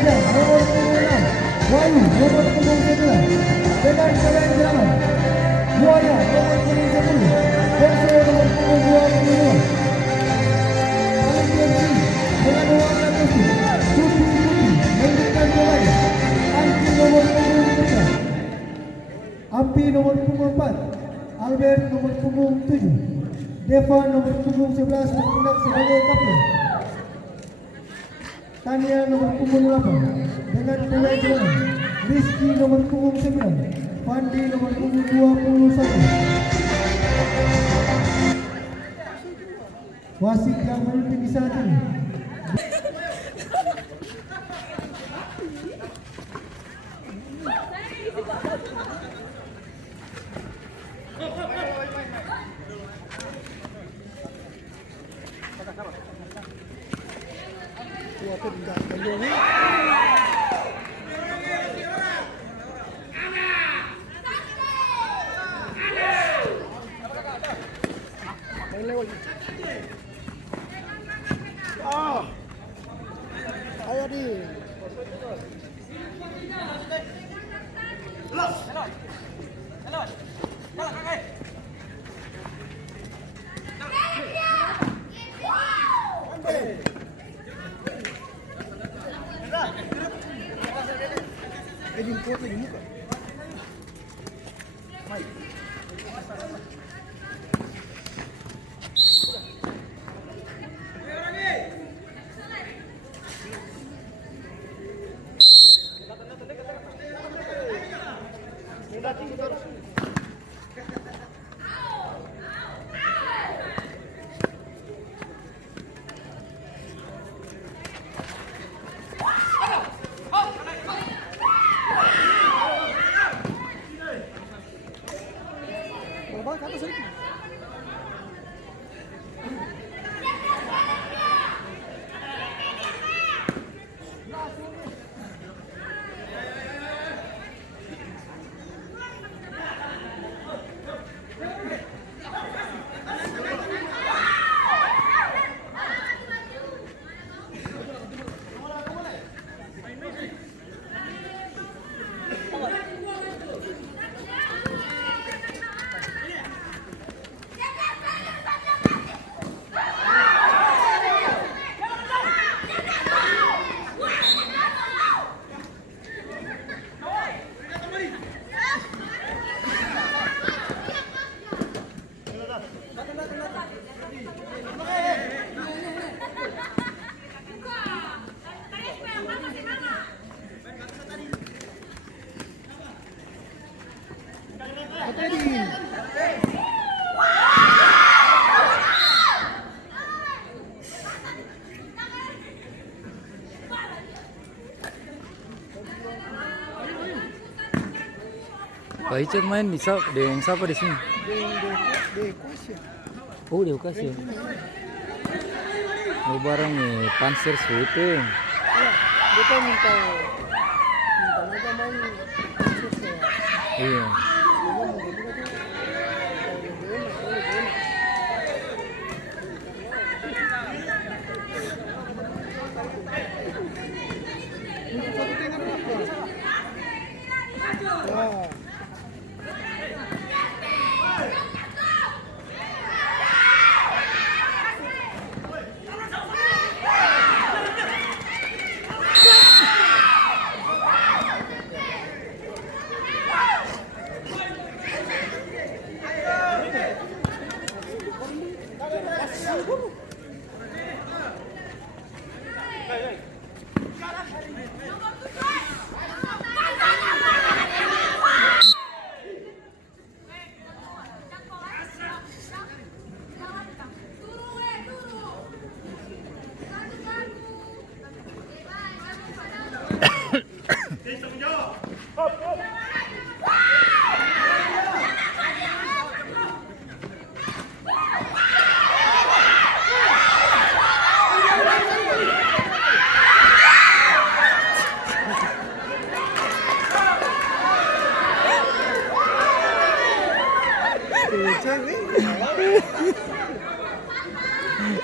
nomor punggung 6, Wahyu nomor punggung 9, dengan kelenjangan Buaya nomor punggung 10, Perso nomor punggung 22, paling tinggi dengan warna putih, putih menunjukkan wilayah, Angki nomor punggung 3, Ampi nomor punggung 4, Albert nomor punggung 7, Deva nomor punggung 11 bertindak sebagai kapten. Tania nomor punggung 8 dengan kelenjangan, Rizky nomor punggung 9, Fandi nomor punggung 21. Wasit yang memimpin di saat ini ayo di jemput lagi muka. Pak Icet main bisa dengan siapa di sini? Oh, di UKAS ya. Oh, barang nih Panzer Shooting. Dia tuh minta aja main khusus ya. Iya.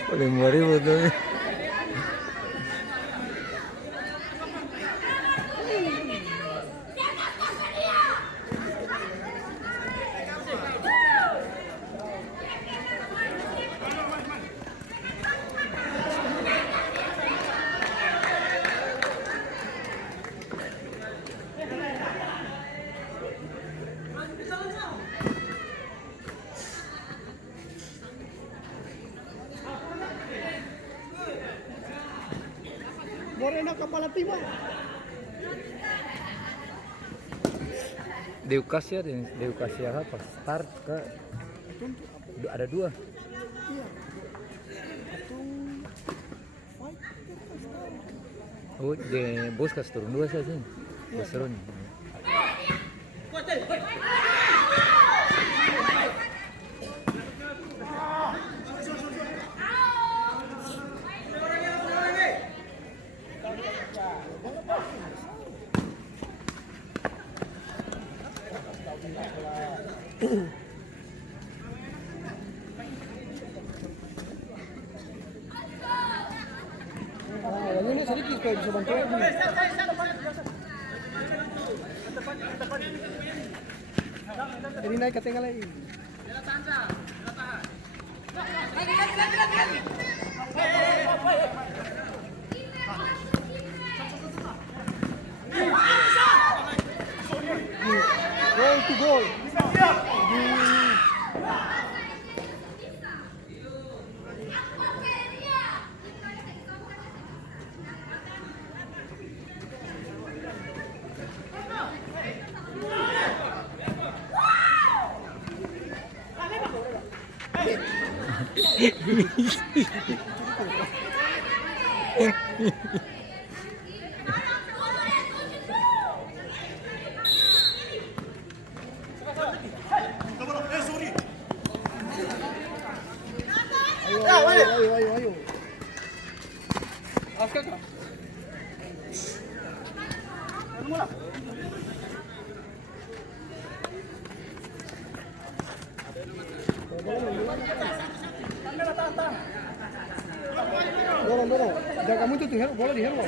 Paling 5.000 tuh. Moreno kepala timah. Deukasia dan Deukasia apa? Start ke ada 2. Iya. Patung fight. Oh, de Boskas turun 2 saja sih. Bos turun. Ini sedikit supaya bisa bantu lagi. Jadi naik ke tengah lagi. Goal to goal. Ayo. Awas kakak. Dorong. Jaga muncul tuh, bola di hero.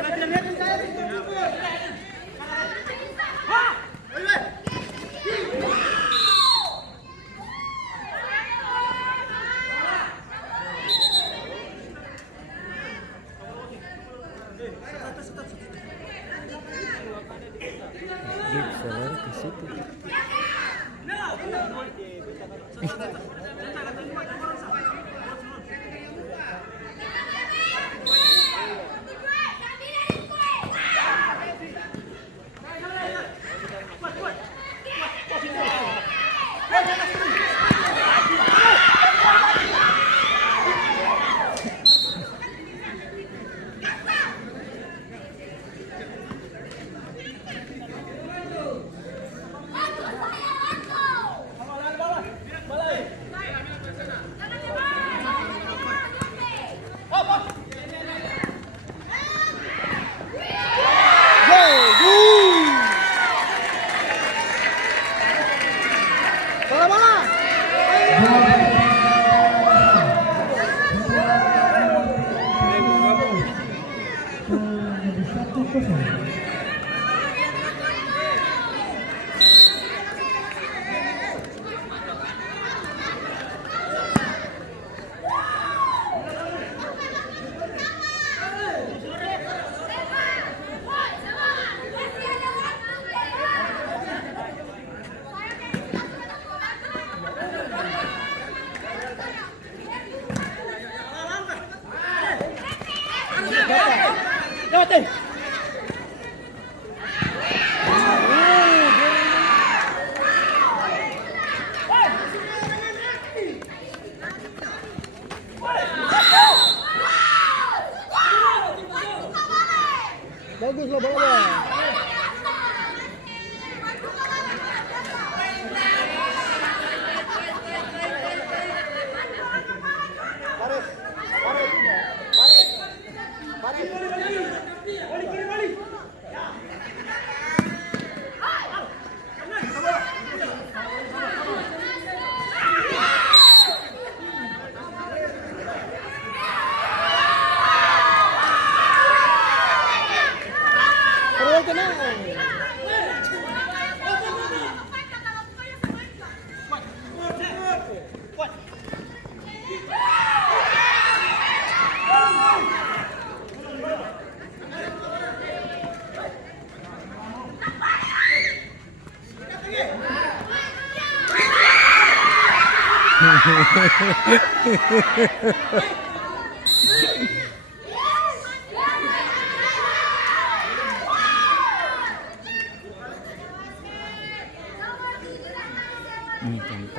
Dia bisa lari ke situ. Dapat. Bagus loh bola.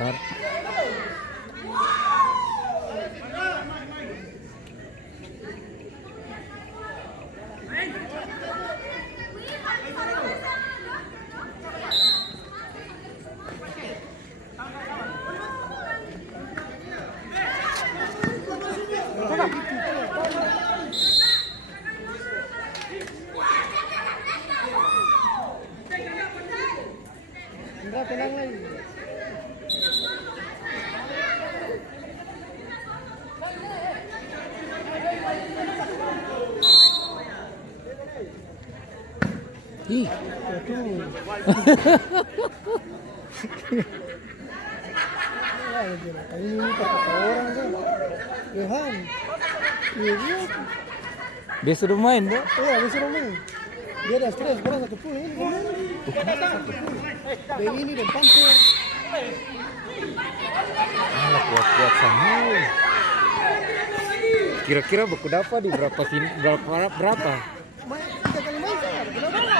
start. Indra tenang lagi. Ih, Itu. Ini kata orang kan. Johan. Iya. dia sudah main, Bu. Iya, habis main. Dia ada stres, kurang 1 poin ini. Dan ini dan Panther. Alah, kuat-kuat sama. Kira-kira buku dapat di berapa berapa? Main 3 kali main saya. Kenapa?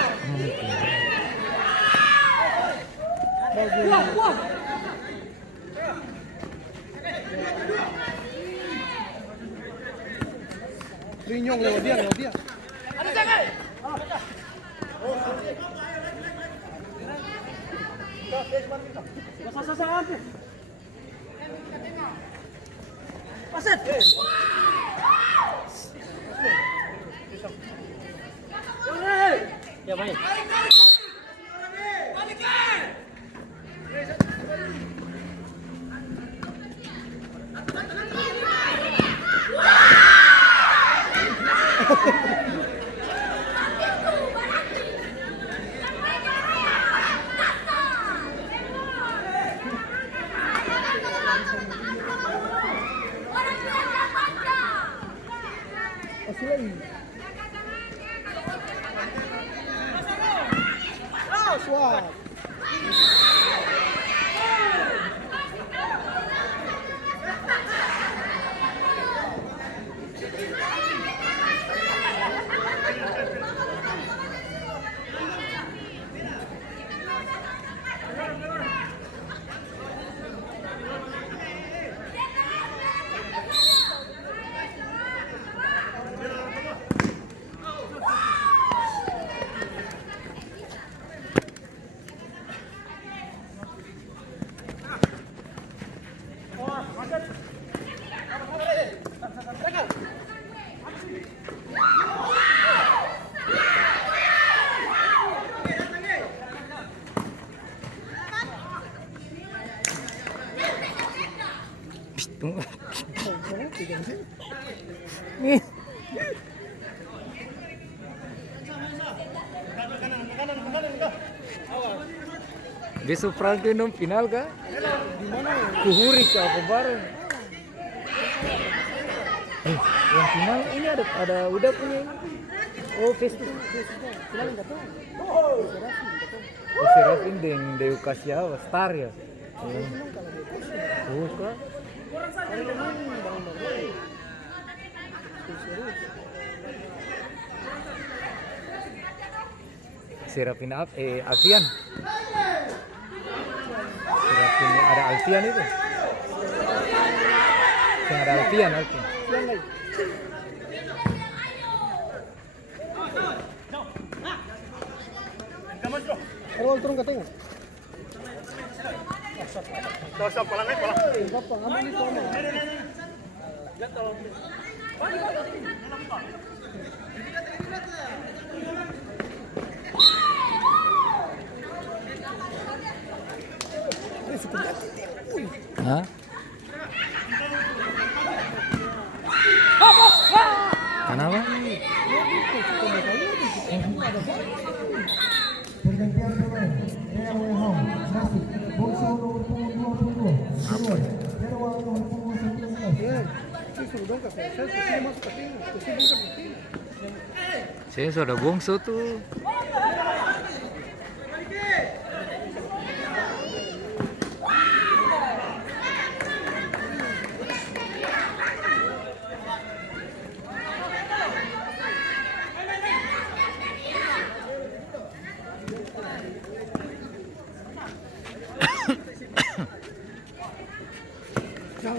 Bagus. Rinyong lewat dia. Ya, main. Asilai. Swat. Nih. Besok Franklin final kah? Kuhuri ke apa bareng? Yang final ini ada udah punya ini. Oh, festival. Final enggak tahu. Serafin dengan Dewi Kasyawa Star ya. Oh, kah? Serafin Alfian. Serafin ada Alfian itu. Yang ada Alfian. Roll turun ke tengah. Hah? Kenapa? Pergantian pemain Real Wehong masuk Bongso nomor punggung 22 keluar Herwa nomor punggung 19. Ya, saya suruh dongkak. Saya sudah masuk ke sini. Saya dongkak ke sini. Saya sudah bongso tuh.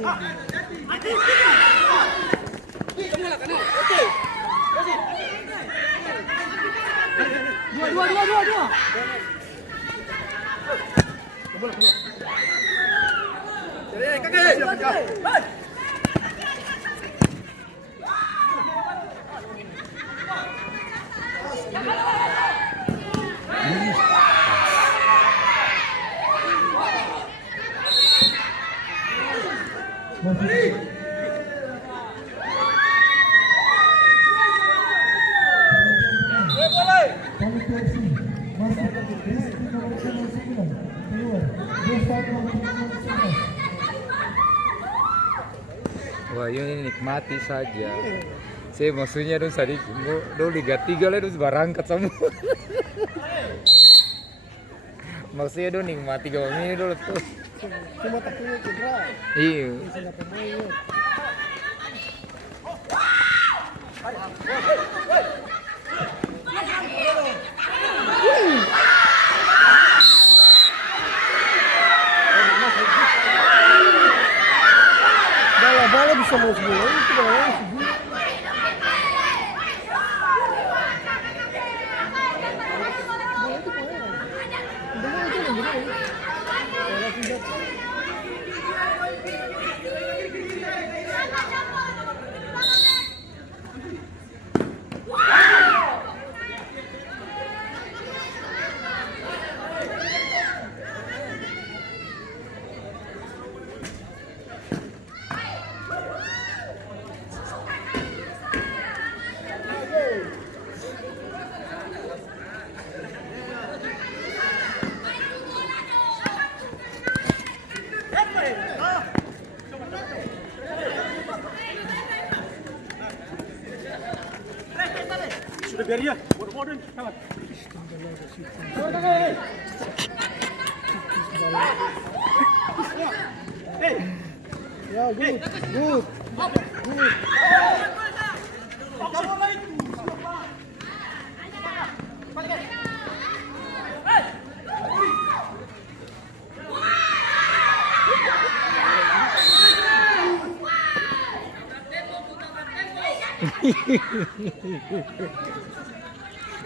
Dua. Masih kami Persi masih Rizky nomor 9 keluar Desa nomor 11. Wah, ini nikmati saja. Saya maksudnya dong tadi dong Liga 3 lah terus berangkat semua. Maksudnya dong nikmati gawang ini dulu tuh. Cuma takutnya cedera. Iya. Bisa nggak pemain. Bola bisa mau bola itu bola. Sudah biar dia, bodoh-bodoh kawan. Ya, good.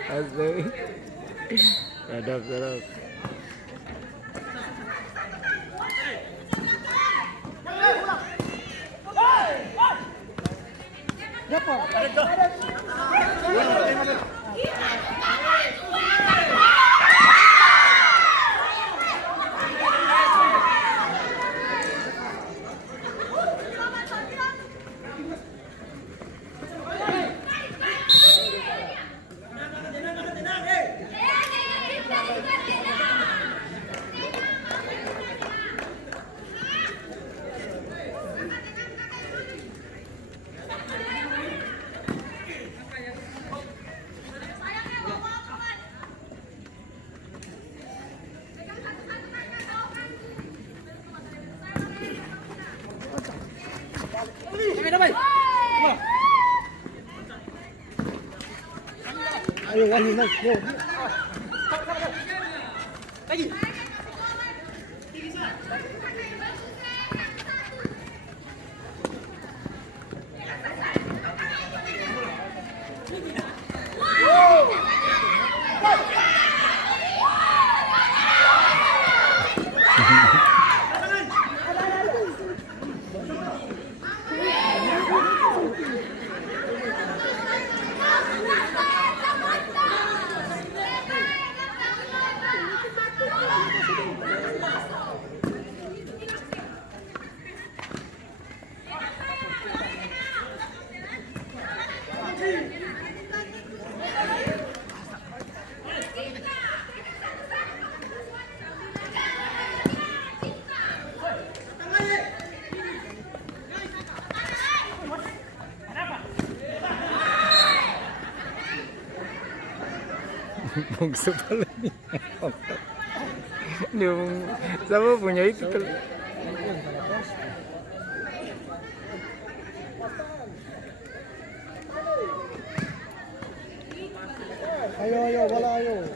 Asli. Sadap. Ayo, Wahyu, naik. Yo. Bungsu paling dia sama punya itu Ayo, bola ayo.